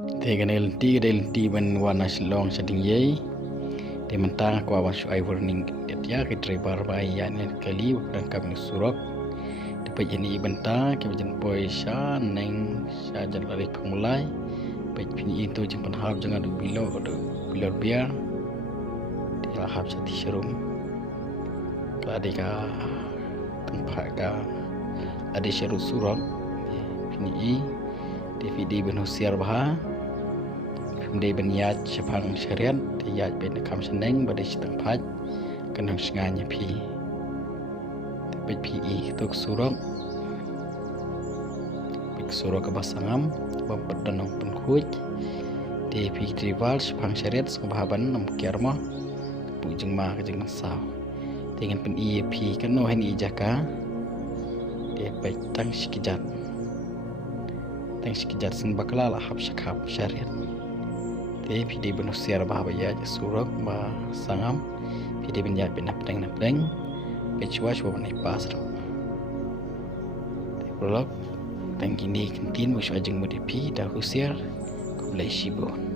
Te ban wana silong sa dingyay. Te mentang aku awan su ai warning dia ke driver bayan kali dan kami surok. Dapat ini benta ke jen poi sha neng sha jan lari pemulai. Baik pini itu jempan hab jangan du bilo biar. Dia hab sati serum. Kadika tempat ka ada seru surok. Pini DVD benusiar bah. Dia berniat sepang syariat, dia ben kam seneng pada seteng pat kenang senganya pi. Tapi pi itu surok ke basangam, bamperdanong penkuj. Dia pi rival sepang syariat sebahaban nam kiarma, pujeng ma kejeng saw. Dengan pen pi kan no hen ijaka. Dia baik tang sikijat. Tang sikijat sen bakala hab syakap syariat. Pidi benusiar bahwa ya surok ba sangam pidi benjat benapdeng pecua coba naik pasar prolog tangkini kentin musuh ajeng mudipi dah usiar kublai shibon.